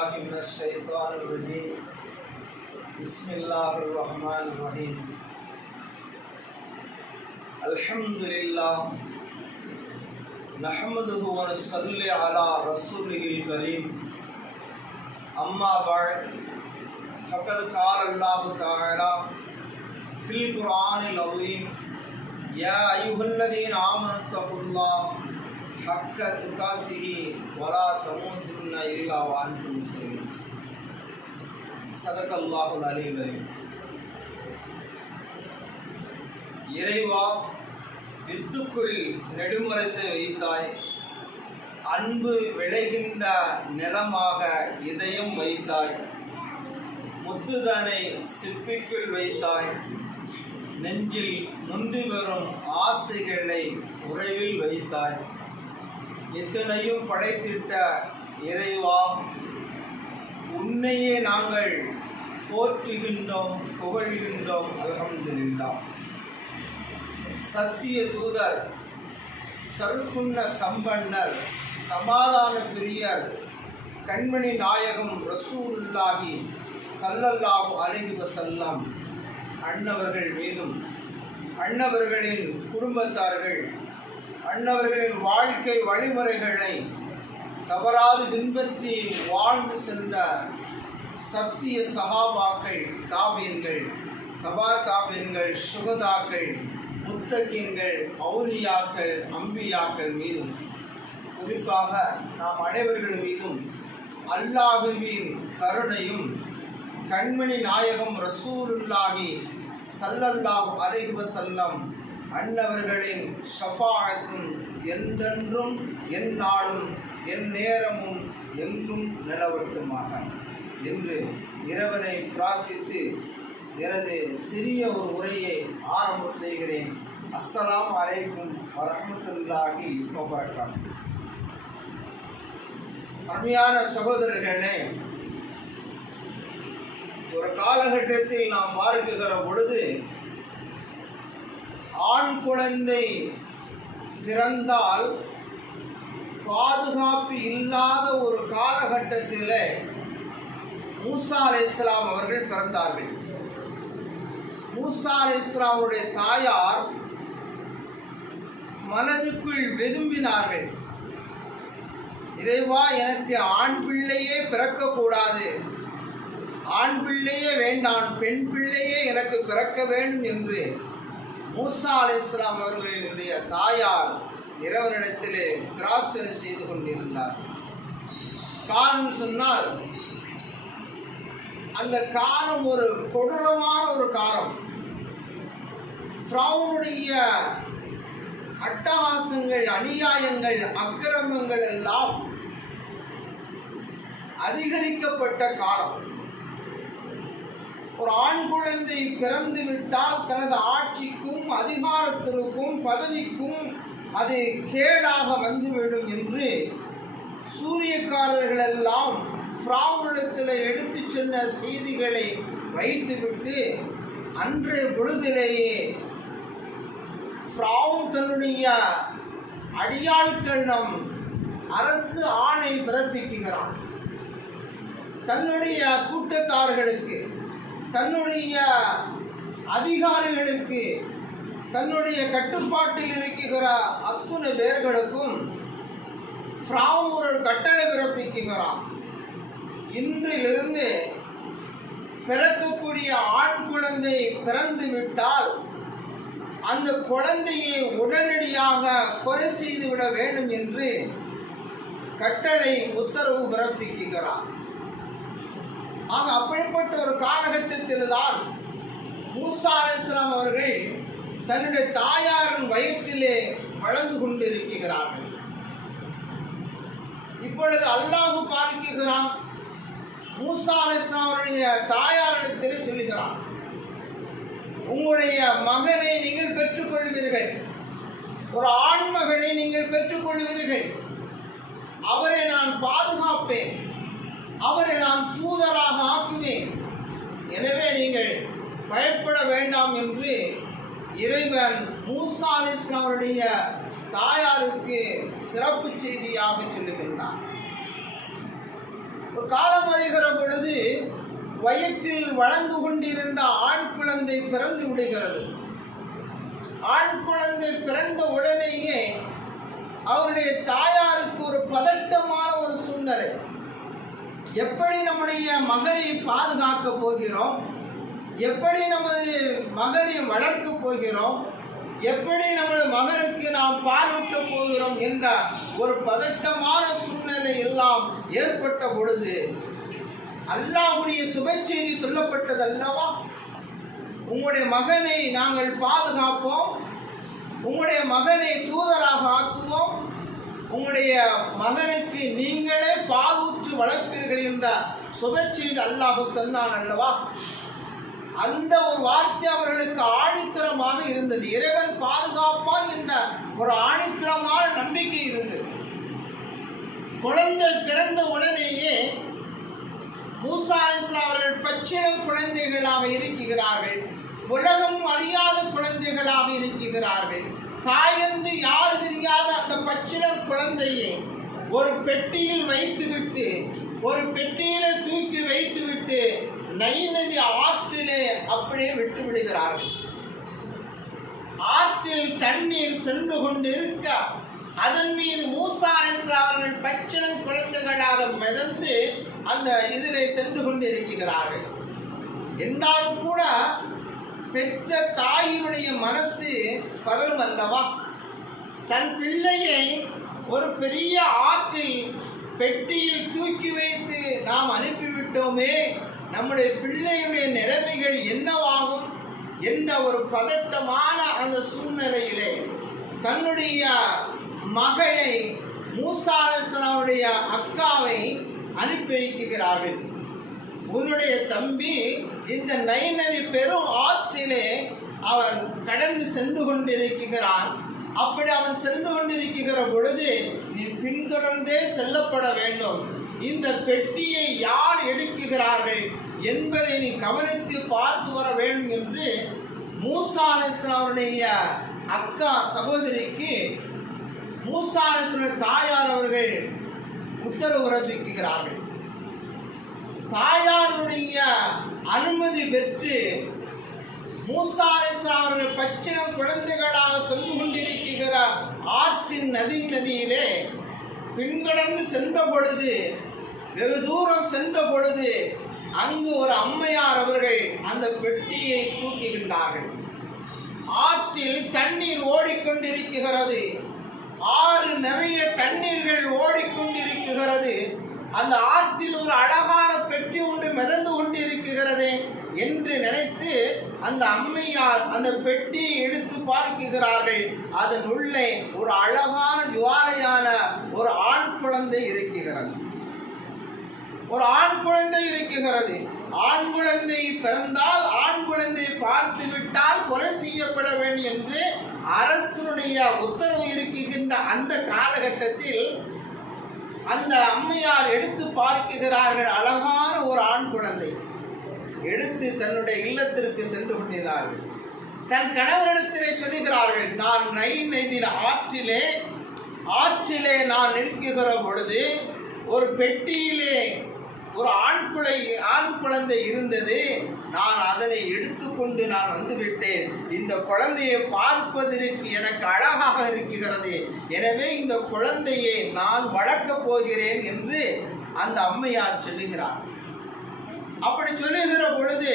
بالله من الشيطان الرجيم بسم الله الرحمن الرحيم الحمد لله نحمده ونصلي على رسوله الكريم أما بعد فقد قال الله تعالى في القرآن العظيم يا أيها الذين آمنوا اتقوا الله حق تقاته ولا تموتن إلا وأنتم مسلمون صدق الله العلي العظيم. இறைவா, வித்துக்குள் நெடுமுறைத்து வைத்தாய், அன்பு விளைகின்ற நிலமாக இதயம் வைத்தாய், முத்துதனை சிற்பிக்குள் வைத்தாய், நெஞ்சில் நொந்து வரும் ஆசைகளை உறைவில் வைத்தாய். எத்தனையும் படைத்திட்ட இறைவா, உன்னையே நாங்கள் போற்றுகின்றோம், புகழ்கின்றோம். அல்ஹம்துலில்லாஹ். சத்திய தூதர், சருக்குண்ண சம்பன்னர், சமாதான பிரியர், கண்மணி நாயகம் ரசூலுல்லாஹி ஸல்லல்லாஹு அலைஹி வஸல்லம் அன்னவர்கள் மீதும், அன்னவர்களின் குடும்பத்தார்கள், அன்னவர்களின் வாழ்க்கை வழிமுறைகளை தவறாது பின்பற்றி வாழ்ந்து சென்ற சத்திய சஹாபாக்கள், தாபீன்கள், தபா தாபீன்கள், சுகதாக்கள், முத்தகீன்கள், அவுலியாக்கள், அம்பியாக்கள் மீதும், குறிப்பாக நாம் அனைவர்கள் மீதும் அல்லாஹுவின் கருணையும் கண்மணி நாயகம் ரசூலுல்லாஹி ஸல்லல்லாஹு அலைஹி வஸல்லம் அன்னவர்களின் ஷஃபாஅத்தும் என்றென்றும் எந்நாளும் எந்நேரமும் என்றும் நிலவட்டுமாக என்று இறைவனை பிரார்த்தித்து எனது சிறிய ஒரு உரையை ஆரம்பம் செய்கிறேன். அஸ்ஸலாமு அலைக்கும் வரஹ்மத்துல்லாஹி வபரகாத்துஹு. அருமையான சகோதரர்களே, ஒரு காலகட்டத்தில் நாம் பார்க்கிற பொழுது ஆண் குழந்தை பிறந்தால் பாதுகாப்பு இல்லாத ஒரு காலகட்டத்தில் மூசா அலைஹிஸ்ஸலாம் அவர்கள் பிறந்தார்கள். மூசா அலைஹிஸ்ஸலாமுடைய தாயார் மனதுக்குள் விரும்பினார்கள், இறைவா, எனக்கு ஆண் பிள்ளையே பிறக்கக்கூடாது, ஆண் பிள்ளையே வேண்டாம், பெண் பிள்ளையே எனக்கு பிறக்க வேண்டும் என்று மூசா அலைஹிஸ்ஸலாம் அவர்களுடைய தாயார் இறைவனிடத்திலே பிரார்த்தனை செய்து கொண்டிருந்தார். காரணம் சொன்னால், அந்த காலம் ஒரு கொடூரமான ஒரு காலம். ஃபிரௌனுடைய அட்டகாசங்கள், அநியாயங்கள், அக்கிரமங்கள் எல்லாம் அதிகரிக்கப்பட்ட காலம். ஒரு ஆண் குழந்தை பிறந்து விட்டால் தனது ஆட்சிக்கும் அதிகாரத்திற்கும் பதவிக்கும் அது கேடாக வந்துவிடும் என்று சூரியக்காரர்கள் எல்லாம் ஃபிரௌனிடத்தில் எடுத்து சொன்ன செய்திகளை வைத்துவிட்டு அன்றைய பொழுதிலேயே ஃபிரௌன் தன்னுடைய அடியாட்களிடம் அரசு ஆணை பிறப்பிக்கிறான். தன்னுடைய கூட்டத்தார்களுக்கு, தன்னுடைய அதிகாரிகளுக்கு, தன்னுடைய கட்டுப்பாட்டில் இருக்கிற அத்துணை பேர்களுக்கும் ஃபிரௌன் ஒரு கட்டளை பிறப்பிக்கிறான். இன்றிலிருந்து பிறக்கக்கூடிய ஆண் குழந்தை பிறந்து விட்டால் அந்த குழந்தையை உடனடியாக கொலை செய்துவிட வேண்டும் என்று கட்டளை உத்தரவு பிறப்பிக்கிறார். ஆக அப்படிப்பட்ட ஒரு காலகட்டத்தில் தான் மூசா அலைஹிஸ்ஸலாம் அவர்கள் தன்னுடைய தாயாரின் வயிற்றிலே வளர்ந்து கொண்டிருக்கிறார்கள். இப்பொழுது அல்லாஹ் பார்க்கிறான், மூசா அலைஹிஸ்ஸலாம் அவருடைய தாயாரிடத்திலே சொல்லுகிறான், உங்களுடைய மகனை நீங்கள் பெற்றுக்கொள்வீர்கள், ஒரு ஆண் மகனை நீங்கள் பெற்றுக்கொள்வீர்கள், அவரை நான் பாதுகாப்பேன், அவரை நான் தூதராக ஆக்குவேன், எனவே நீங்கள் பயப்பட வேண்டாம் என்று இறைவன் மூசா அலைஹிஸ்ஸலாம் அவருடைய தாயாருக்கு சிறப்பு செய்தியாக சொல்லுகின்றார். ஒரு காலம் வருகிற பொழுது வயிற்றில் வளர்ந்து கொண்டிருந்த ஆண் குழந்தை பிறந்து விடுகிறது. ஆண் குழந்தை பிறந்த உடனேயே அவருடைய தாயாருக்கு ஒரு பதட்டமான ஒரு சூழ்நிலை. எப்படி நம்முடைய மகனை பாதுகாக்க போகிறோம், எப்படி நமது மகனை வளர்க்க போகிறோம், எப்படி நமது மகனுக்கு நாம் பாலூட்ட போகிறோம் என்ற ஒரு பதட்டமான சூழ்நிலை எல்லாம் ஏற்பட்ட பொழுது அல்லாஹ்வுடைய சுப செய்தி சொல்லப்பட்டது அல்லவா? உங்களுடைய மகனை நாங்கள் பாதுகாப்போம், உங்களுடைய மகனை தூதராக ஆக்குவோம், உங்களுடைய மகனுக்கு நீங்களே பாலூற்றி வளர்ப்பீர்கள் என்ற சுப செய்தி அல்லாஹ் சொன்னான் அல்லவா? அந்த ஒரு வார்த்தை அவர்களுக்கு ஆணித்தரமாக இருந்தது. இறைவன் பாதுகாப்பான் என்ற ஒரு ஆணித்தரமான நம்பிக்கை இருந்தது. குழந்தை பிறந்த உடனேயே மூசா அலைஹிஸ்ஸலாம் அவர்கள் பச்சிளம் குழந்தைகளாக இருக்கிறார்கள், உலகம் அறியாத குழந்தைகளாக இருக்கிறார்கள். தாயந்து யாரு தெரியாத அந்த பச்சிளம் குழந்தையை ஒரு பெட்டியில் வைத்துவிட்டு, ஒரு பெட்டியில தூக்கி வைத்துவிட்டு நைல் நதி ஆற்றிலே அப்படியே விட்டு விடுகிறார்கள். ஆற்றில் தண்ணீர் சென்று கொண்டு இருக்க அதன் மீது மூசா அலைஹிஸ்ஸலாம் அவர்கள் பச்சிளம் குழந்தைகளாக மிதந்து அந்த இதிலே சென்று கொண்டு இருக்கிறார்கள். என்றாலும் கூட பெற்ற தாயினுடைய மனசு பதறும் அல்லவா? தன் பிள்ளையை ஒரு பெரிய ஆற்றில் பெட்டியில் தூக்கி வைத்து நாம் அனுப்பிவிட்டோமே, நம்முடைய பிள்ளையுடைய நிலைமைகள் என்னவாகும் என்ற ஒரு பதட்டமான அந்த சூழ்நிலையிலே தன்னுடைய மகளை மூசா அலைஹிஸ்ஸலாமுடைய அக்காவை அனுப்பி வைக்கிறார்கள். உன்னுடைய தம்பி இந்த நைல் நதி பெரும் ஆற்றிலே அவன் கடந்து சென்று கொண்டிருக்கிறான். அப்படி அவன் சென்று கொண்டிருக்கிற பொழுது நீ பின்தொடர்ந்தே செல்லப்பட வேண்டும். இந்த பெட்டியை யார் எடுக்கிறார்கள் என்பதை நீ கவனித்து பார்த்து வர வேண்டும் என்று மூசா அலைஹிஸ்ஸலாமுடைய அக்கா சகோதரிக்கு மூசா அலைஹிஸ்ஸலாம் தாயார் அவர்கள் உத்தரவு பிறப்பிக்கிறார்கள். தாயாருடைய அனுமதி பெற்று மூசா அலைஹிஸ்ஸலாம் அவர்கள் பச்சிளம் குழந்தைகளாக சென்று கொண்டிருக்கிற ஆற்றின் நதியிலே பின்தொடர்ந்து சென்ற பொழுது, வெகு தூரம் சென்ற பொழுது அங்கு ஒரு அம்மையார் அவர்கள் அந்த பெட்டியை தூக்குகின்றார்கள். ஆற்றில் தண்ணீர் ஓடிக்கொண்டிருக்கிறது, ஆறு நிறைய தண்ணீர்கள் ஓடிக்கொண்டிருக்கிறது. அந்த ஆற்றில் ஒரு அழகான பெட்டி ஒன்று மிதந்து கொண்டிருக்கிறது என்று நினைத்து அந்த அம்மையார் அந்த பெட்டியை எடுத்து பார்க்கிறார்கள். அதன் உள்ளே ஒரு அழகான ஜுவாலையான ஒரு ஆண் குழந்தை இருக்கிறது. ஒரு ஆண் குழந்தை இருக்கிறது. ஆண் குழந்தை பிறந்தால் ஆண் குழந்தை பார்த்து விட்டால் கொலை செய்யப்பட வேண்டும் என்று அரசனுடைய உத்தரவு இருக்கின்ற அந்த காலகட்டத்தில் அந்த அம்மையார் எடுத்து பார்க்கிறார்கள். அழகான ஒரு ஆண் குழந்தை எடுத்து தன்னுடைய இல்லத்திற்கு சென்று கொண்டிருந்தார்கள். தன் கணவரிடத்திலே சொல்லுகிறார்கள், நான் நைல் நதியின் ஆற்றிலே நான் இருக்கிற பொழுது ஒரு பெட்டியிலே ஒரு ஆண் குழந்தை இருந்தது. நான் அதனை எடுத்துக்கொண்டு நான் வந்துவிட்டேன். இந்த குழந்தையை பார்ப்பதற்கு எனக்கு அழகாக இருக்கிறது. எனவே இந்த குழந்தையை நான் வளர்க்கப் போகிறேன் என்று அந்த அம்மையார் சொல்லுகிறார். அப்படி சொல்லுகிற பொழுது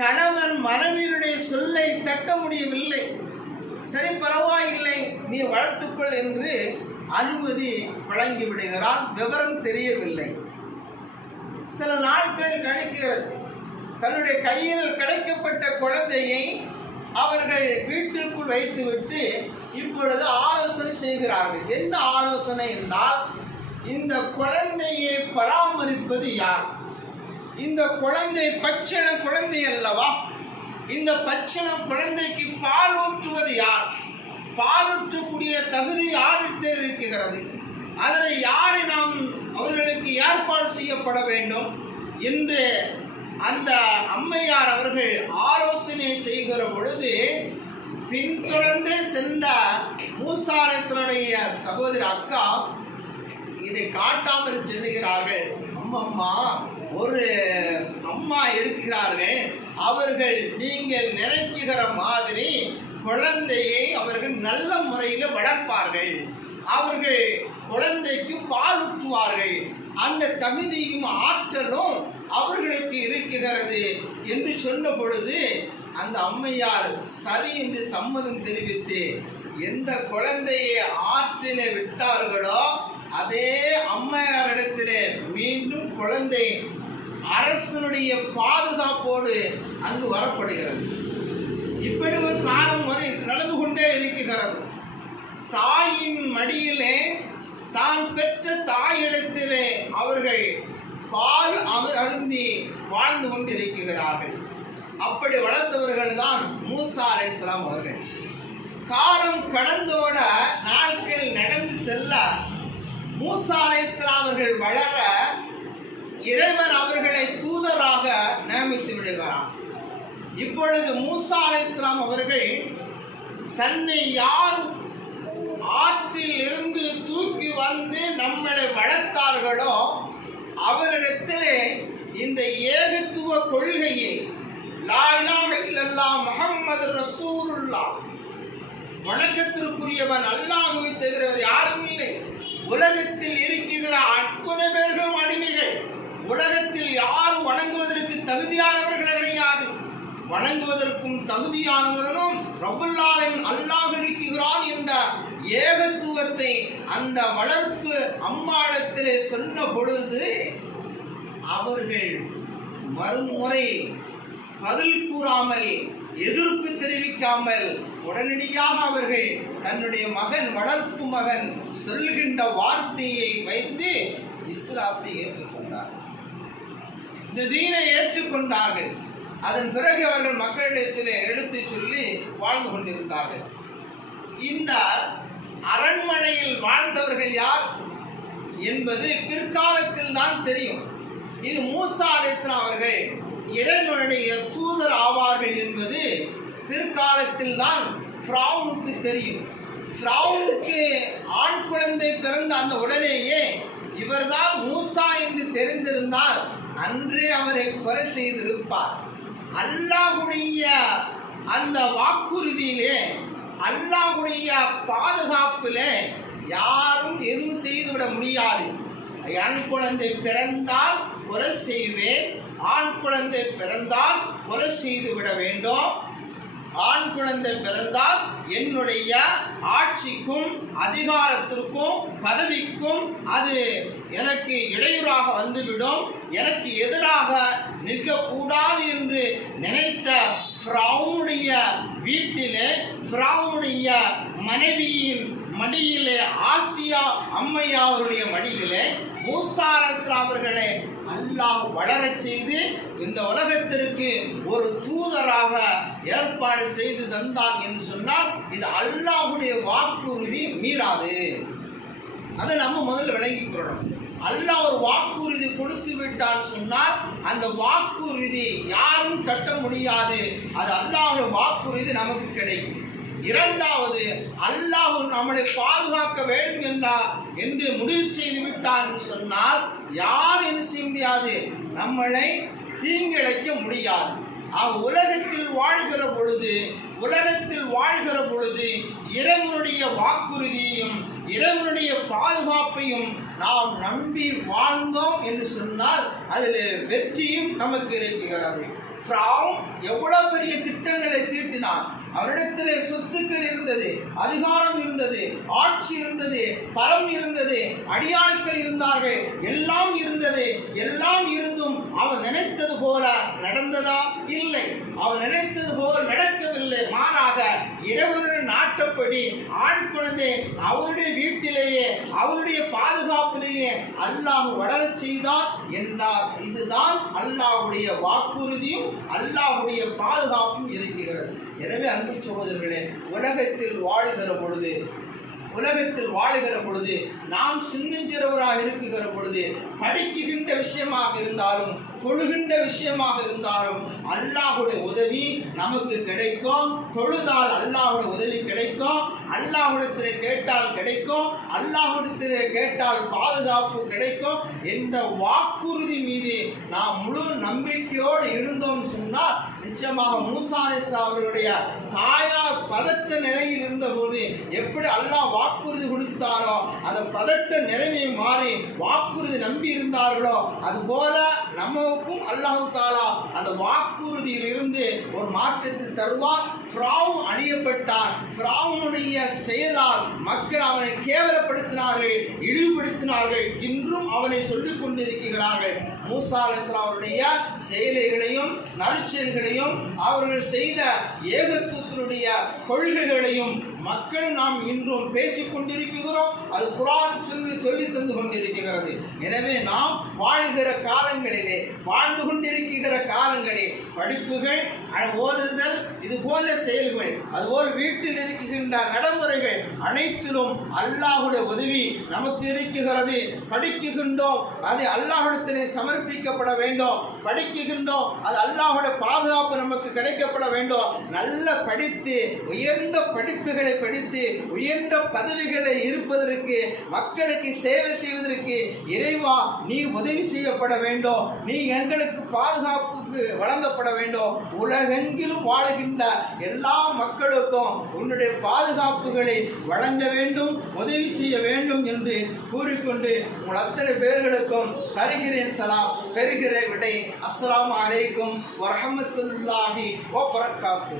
கணவன் மனைவியுடைய சொல்லை தட்ட முடியவில்லை. சரி, பரவாயில்லை, நீ வளர்த்துக்கொள் என்று அனுமதி வழங்கி விடுகிறான். விவரம் தெரியவில்லை. சில நாட்கள் கழிக்கிறது. தன்னுடைய கையில் கிடைக்கப்பட்ட குழந்தையை அவர்கள் வீட்டிற்குள் வைத்துவிட்டு இப்பொழுது ஆலோசனை செய்கிறார்கள். என்ன ஆலோசனை என்றால், இந்த குழந்தையை பராமரிப்பது யார்? இந்த குழந்தை பச்சிளம் குழந்தை அல்லவா? இந்த பச்சிளம் குழந்தைக்கு பால் ஊற்றுவது யார்? பாலூற்றக்கூடிய தகுதி யார்கிட்ட இருக்கிறது? அதனை யாரை நாம் அவர்களுக்கு ஏற்பாடு செய்யப்பட வேண்டும் என்று அந்த அம்மையார் அவர்கள் ஆலோசனை செய்கிற பொழுது பின்தொடர்ந்து சென்ற மூசா அலைஹிஸ்ஸலாமுடைய சகோதரி அக்கா இதை காட்டாமல் சொல்லுகிறார்கள். அம்மம்மா, ஒரு அம்மா இருக்கிறார்கள், அவர்கள் நீங்கள் நினைக்கிற மாதிரி குழந்தையை அவர்கள் நல்ல முறையில் வளர்ப்பார்கள், அவர்கள் குழந்தைக்கு பால் ஊற்றுவார்கள், அந்த தகுதியும் ஆற்றலும் அவர்களுக்கு இருக்கிறது என்று சொன்ன பொழுது அந்த அம்மையார் சரி என்று சம்மதம் தெரிவித்து எந்த குழந்தையை ஆற்றிலே விட்டார்களோ அதே அம்மையாரிடத்திலே மீண்டும் குழந்தை அரசனுடைய பாதுகாப்போடு அங்கு வரப்படுகிறது. இப்படி ஒரு காலம் வரை நடந்து கொண்டே இருக்கிறது. தாயின் மடியிலே தான் பெற்ற தாயிடத்திலே அவர்கள் பால் அருந்தி வாழ்ந்து கொண்டிருக்கிறார்கள். அப்படி வளர்த்தவர்கள் தான் மூசா அலைஹிஸ்ஸலாம் அவர்கள். காலம் கடந்தோட நாட்கள் நடந்து செல்ல மூசா அலைஹிஸ்ஸலாம் அவர்கள் வளர இறைவன் அவர்களை தூதராக நியமித்து விடுகிறார். இப்பொழுது மூசா அலைஹிஸ்ஸலாம் அவர்கள் தன்னை யார் ஆற்றில் இருந்து தூக்கி வந்து நம்மளை வளர்த்தார்களோ அவரிடத்திலே இந்த ஏகத்துவ கொள்கையை லா இலாஹ இல்லல்லாஹ் முஹம்மது ரசூலுல்லாஹ், வணக்கத்திற்குரியவன் அல்லாஹ்வை தவிர யாரும் இல்லை, உலகத்தில் இருக்கிற அத்தனை பேர்களும் அடிமைகள், உலகத்தில் யாரும் வணங்குவதற்கு தகுதியானவர்கள் கிடையாது, வணங்குவதற்கும் தகுதியானவர்களும் ரப்புல் ஆலமீன் அல்லாஹ் இருக்கிறான் என்ற ஏகத்துவத்தை அந்த வளர்ப்பு அம்மாடத்திலே சொன்ன பொழுது அவர்கள் மறுமுறை பதில் கூறாமல் எதிர்ப்பு தெரிவிக்காமல் உடனடியாக அவர்கள் தன்னுடைய மகன் வளர்ப்பு மகன் சொல்கின்ற வார்த்தையை வைத்து இஸ்லாத்தை ஏற்றுக்கொண்டார்கள், இந்த தீனை ஏற்றுக்கொண்டார்கள். அதன் பிறகு அவர்கள் மக்களிடத்தில் எடுத்து சொல்லி வாழ்ந்து கொண்டிருந்தார்கள். இந்த அரண்மனையில் வாழ்ந்தவர்கள் யார் என்பது பிற்காலத்தில் தான் தெரியும். இது மூசா அலைஹிஸ்ஸலாம் அவர்கள் இறைவனுடைய தூதர் ஆவார்கள் என்பது பிற்காலத்தில் தான் ஃபிரௌனுக்கு தெரியும். ஃபிரௌனுக்கு ஆண் குழந்தை பிறந்த அந்த உடனேயே இவர்தான் மூசா என்று தெரிந்திருந்தால் அன்றே அவரை கொலை செய்திருப்பார். அல்லாஹ்வுடைய அந்த வாக்குறுதியிலே, அல்லாஹ்வுடைய பாதுகாப்பிலே யாரும் எதுவும் செய்துவிட முடியாது. ஆண் குழந்தை பிறந்தால் கொலை செய்வேன், ஆண் குழந்தை பிறந்தால் கொலை செய்து விட வேண்டும், ஆண் குழந்தை பிறந்தால் என்னுடைய ஆட்சிக்கும் அதிகாரத்திற்கும் பதவிக்கும் அது எனக்கு இடையூறாக வந்துவிடும், எனக்கு எதிராக நிற்கக்கூடாது என்று நினைத்த ஃபிரௌனுடைய வீட்டிலே, ஃபிரௌனுடைய மனைவியின் மடியிலே, ஆசியா அம்மையா அவருடைய மடியிலே மூசா அலைஹிஸ்ஸலாம் அவர்களை அல்லாஹ் வளரச் செய்து இந்த உலகத்திற்கு ஒரு தூதராக ஏற்பாடு செய்து தந்தான் என்று சொன்னால் இது அல்லாஹ்வுடைய வாக்குறுதி மீறாது. அதை நம்ம முதல்ல விளங்கிக்கிறோம். அல்லாஹ் ஒரு வாக்குறுதி கொடுத்து விட்டால் சொன்னால் அந்த வாக்குறுதி யாரும் தட்ட முடியாது. அது அல்லாஹ்வுடைய வாக்குறுதி நமக்கு கிடைக்கும். இரண்டாவது, அல்லாஹ் நம்மளை பாதுகாக்க வேண்டும் என்று முடிவு செய்து விட்டான் என்று சொன்னால் யார் என்ன செய்ய முடியாது, நம்மளை தீங்கிழைக்க முடியாது. உலகத்தில் வாழ்கிற பொழுது இறைவனுடைய வாக்குறுதியையும் இறைவனுடைய பாதுகாப்பையும் நாம் நம்பி வாழ்ந்தோம் என்று சொன்னால் அதில் வெற்றியும் நமக்கு இருக்கிறது. ஃபிரௌன் எவ்வளவு பெரிய திட்டங்களை தீட்டினான். அவரிடத்திலே சொத்துக்கள் இருந்தது, அதிகாரம் இருந்தது, ஆட்சி இருந்தது, பலம் இருந்தது, அடியாட்கள் இருந்தார்கள், எல்லாம் இருந்தது. எல்லாம் இருந்தும் அவன் நினைத்தது போல நடந்ததா? இல்லை. அவன் நினைத்தது போல் நடக்கவில்லை. மாறாக இறைவனுடைய நாட்டப்படி ஆண் குழந்தை அவருடைய வீட்டிலேயே அவருடைய பாதுகாப்பிலேயே அல்லாஹ் வளரச் செய்தார் என்றார். இதுதான் அல்லாஹ்வுடைய வாக்குறுதியும் அல்லாஹ்வுடைய பாதுகாப்பும் இருக்கிறது. எனவே அன்பு சகோதரர்களே, உலகத்தில் வாழ்கிற பொழுது உலகத்தில் வாழுகிற பொழுது, நாம் சின்னஞ்சிறவராக இருக்குகிற பொழுது, படிக்குகின்ற விஷயமாக இருந்தாலும் தொழுகின்ற விஷயமாக இருந்தாலும் அல்லாஹ்வுடைய உதவி நமக்கு கிடைக்கும். தொழுதால் அல்லாஹ்வுடைய உதவி கிடைக்கும். அல்லாஹ்விடத்திலே கேட்டால் கிடைக்கும். அல்லாஹ்விடத்திலே கேட்டால் பாதுகாப்பு கிடைக்கும் என்ற வாக்குறுதி மீது நாம் முழு நம்பிக்கையோடு இருந்தோம் சொன்னால், நிச்சயமாக மூசா அலைஹிஸ்ஸலாம் அவர்களுடைய தாயார் பதற்ற நிலையில் இருந்தபோது எப்படி அல்லாஹ் வாக்குறுதி கொடுத்தாரோ அந்த பதற்ற நிலைமை மாறி வாக்குறுதி நம்பி இருந்தார்களோ, அதுபோல நமக்கும் அல்லாஹ் தஆலா அந்த வாக்குறுதியில் இருந்து ஒரு மாற்றத்தை தருவார். ஃபிரௌன் அழியப்பட்டார். ஃபிரௌனுடைய செயலால் மக்கள் அவனை கேவலப்படுத்தினார்கள், இழிவுபடுத்தினார்கள். இன்றும் அவனை சொல்லிக் கொண்டிருக்கிறார்கள். மூசா அலைஹிஸ்ஸலாம் அவருடைய செயல்களையும் நற்செயல்களையும் அவர்கள் செய்த ஏகத்துவத்தினுடைய கொள்கைகளையும் மக்கள் நாம் இன்றும் பேசிக் கொண்டிருக்கிறோம். அது குர்ஆன் சொல்லி தந்து கொண்டிருக்கிறது. எனவே நாம் வாழ்கிற காலங்களிலே, வாழ்ந்து கொண்டிருக்கிற காலங்களே படிப்புகள், ஓதுதல், இது போன்ற செயல்கள், அதுபோல் வீட்டில் இருக்கின்ற நடைமுறைகள் அனைத்திலும் அல்லாஹ்வுடைய உதவி நமக்கு இருக்கிறது. படிக்குகின்றோம், அது அல்லாஹ்விடத்திலே சமர்ப்பிக்கப்பட வேண்டும். படிக்குகின்றோம், அது அல்லாஹ்வுடைய பாதுகாப்பு நமக்கு கிடைக்கப்பட வேண்டும். நல்ல படித்து உயர்ந்த படிப்புகளை படித்து உயர்ந்த பதவிகளை இருப்பதற்கு, மக்களுக்கு சேவை செய்வதற்கு இறைவா நீ உதவி செய்யப்பட வேண்டும். நீ எங்களுக்கு பாதுகாப்புக்கு வழங்கப்பட வேண்டும். உலகெங்கிலும் வாழ்கின்ற எல்லா மக்களுக்கும் உன்னுடைய பாதுகாப்புகளை வழங்க வேண்டும், உதவி செய்ய வேண்டும் என்று கூறிக்கொண்டு உங்கள் அத்தனை பேர்களுக்கும் தருகிறேன் சலாம், பெறுகிற விடை. அஸ்ஸலாமு அலைக்கும் வரஹ்மத்துல்லாஹி வபரகாத்துஹு.